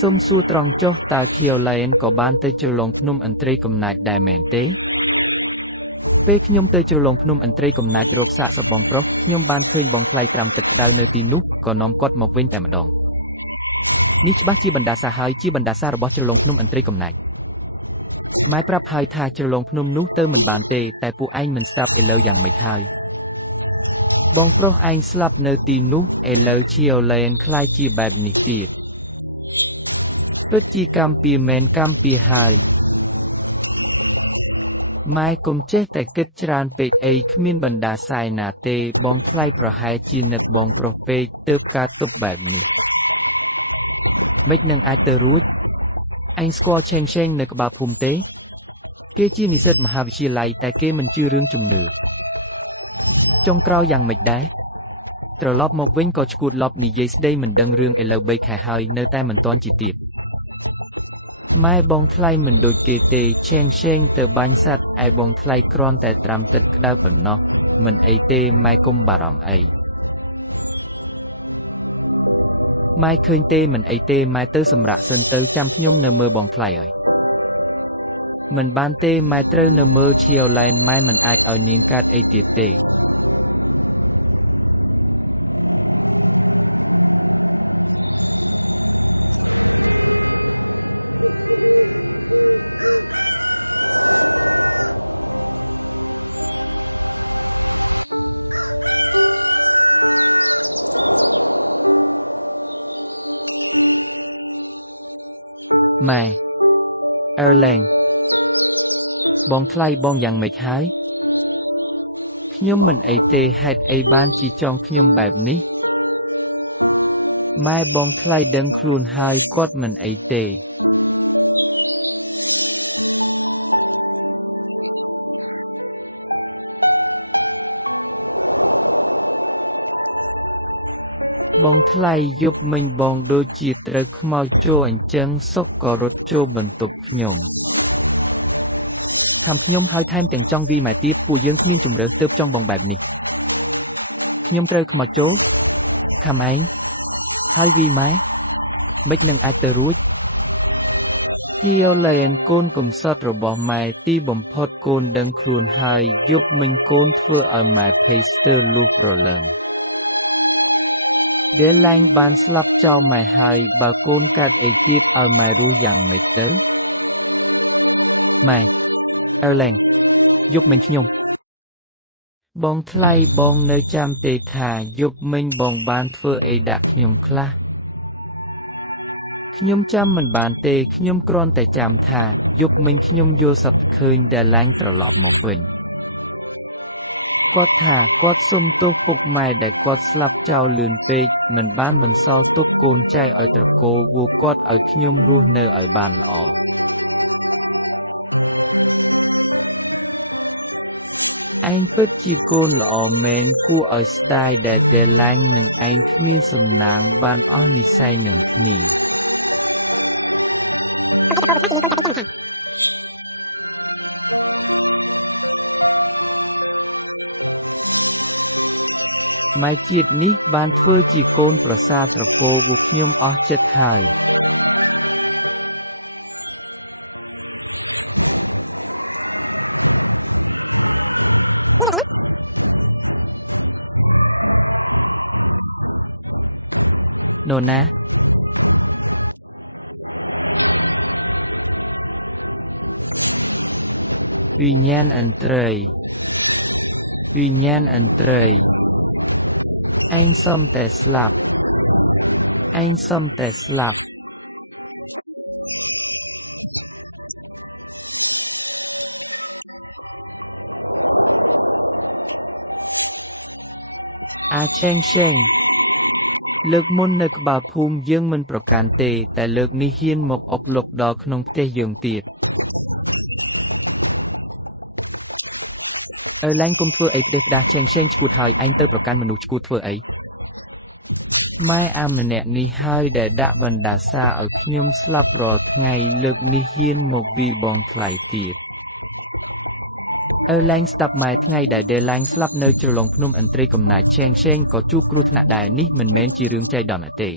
សូមសួរត្រង់ចុះតើខៀវឡែនក៏បានទៅជ្រលងភ្នំឥន្ទ្រីកំណាចដែរមែនទេពេលខ្ញុំទៅជ្រលងភ្នំឥន្ទ្រីកំណាចរកសាកសបងប្រុសខ្ញុំបានឃើញបងថ្លៃ5ទឹកក្រៅនៅទីនោះក៏នាំគាត់មកវិញតែម្ដងនេះច្បាស់ជាបណ្ដាសាហើយជាបណ្ដាសារបស់ជ្រលងភ្នំឥន្ទ្រីកំណាចម៉ែប្រាប់ហើយថាជ្រលងភ្នំនោះទៅមិនបានទេតែពួកឯងមិនស្ដាប់ឥឡូវយ៉ាងម៉េចហើយបងប្រុសឯងស្លាប់នៅទីនោះឥឡូវខៀវឡែនខ្លាចជាបែបនេះទៀតពិតជាកម្មពៀមែនកម្មពៀហើយម៉ែកុំចេះតែគិតច្រើនពេកអីគ្មានបណ្ដាសាយណាទេបងថ្លៃប្រហែលជានឹកបងប្រុសពេកទើបកើតទុកបែបនេះមិននឹងអាចទៅរួចឯងស្គាល់ឆេងនៅក្បាលភូមិទេគេជានិស្សិតមហាវិទ្យាល័យតែគេមិនជឿរឿងជំនឿចុងក្រោយយ៉ាងម៉េចដែរត្រឡប់មកវិញក៏ឈួតឡប់និយាយស្ដីមិនដឹងរឿងឥឡូវ3ខែហើយនៅតែមិនទាន់ជាទៀតម៉ែបងថ្លៃមិនដូចគេទេឆេងទៅបាញ់សត្វឯបងថ្លៃគ្រាន់តែត្រាំទឹកក្តៅប៉ុណ្ណោះមិនអីទេម៉ែកុំបារម្ភអីម៉ែឃើញទេមិនអីទេម៉ែទៅសម្រាប់សិនទៅចាំខ្ញុំនៅមើលបងថ្លៃហើយមិនបានទេម៉ែត្រូវនៅមើលខៀវឡែនម៉ែមិនអាចឲ្យនាងកើតអីទៀតទេម៉ែអឺឡែងបងថ្លៃបងយ៉ាងម៉េចហើយខ្ញុំមិនអីទេហេតុអីបានជាចង់ខ្ញុំបែបនេះម៉ែបងថ្លៃដឹងខ្លួនហើយគាត់មិនអីទេបងថ្លៃយប់មិញបងដូចជាត្រូវខ្មោចចូលអញ្ចឹងសុខក៏រត់ចូលបន្ទប់ខ្ញុំខ្ញុំហើយថែមទាំងចង់វីម៉ែទៀតពួកយើងគ្មានជំរឿទើបចង់បងបែបនេះខ្ញុំត្រូវខ្មោចចូលថាម៉េចហើយវីម៉ែមិននឹងអាចទៅរួចខៀវឡែនកូនកំសត់របស់ម៉ែទីបំផុតកូនដឹងខ្លួនហើយយប់មិញកូនធ្វើឲ្យម៉ែភ័យស្ទើរលូកប្រឡឹងដែលឡើងបានស្លាប់ចោលម៉ែហើយបើកូនកាត់អីទៀតឲ្យម៉ែរស់យ៉ាងម៉េចទៅម៉ែអើឡែងយប់មិញខ្ញុំបងថ្លៃបងនៅចាំទេថាយប់មិញបងបានធ្វើអីដាក់ខ្ញុំខ្លះខ្ញុំចាំមិនបានទេខ្ញុំគ្រាន់តែចាំថាយប់មិញខ្ញុំយល់សឹកឃើញតែឡើងត្រឡប់មកវិញគាត់ថាគាត់សុំទោសពុកម៉ែដែលគាត់ស្លាប់ចោលលឿនពេកមិនបានបន្សល់ទុកកូនចៅឲ្យត្រកូលវូគាត់ឲ្យខ្ញុំរស់នៅឲ្យបានល្អឯងពិតជាកូនល្អមែនគួរឲ្យស្ដាយដែលពេលឡើងមិនឯងគ្មានសំណាងបានអស់និស្ស័យមួយនេះម៉ែជាតិនេះបានធ្វើជាកូនប្រសាប្រពោវិខ្ញុំអស់ចិត្តហើយដូណាវិញ្ញាណឥន្ទ្រីវិញ្ញាណឥន្ទ្រីឯងសុំតែស្លាប់ឯងសុំតែស្លាប់ឆេងលើកមុននៅក្បាលភូមិយើងមិនប្រកាន់ទេតែលើកនេះហ៊ានមកអុកលុកដល់ក្នុងផ្ទះយើងទៀតឡែងកុំធ្វើអីទេដាស់ឆេងឈួតហើយឯងទៅប្រកាន់មនុស្សឈួតធ្វើអីម៉ែអាម្នាក់នេះហើយដែលដាក់បណ្ដាសាឲ្យខ្ញុំស្លាប់រាល់ថ្ងៃលើកនេះហ៊ានមកពីបងថ្លៃទៀតឡែងស្ដាប់ម៉ែថ្ងៃដែលឡែងស្លាប់នៅជ្រលងភ្នំឥន្ទ្រីកំណាចឆេងក៏ជួបគ្រោះថ្នាក់ដែរនេះមិនមែនជារឿងចៃដន្យទេ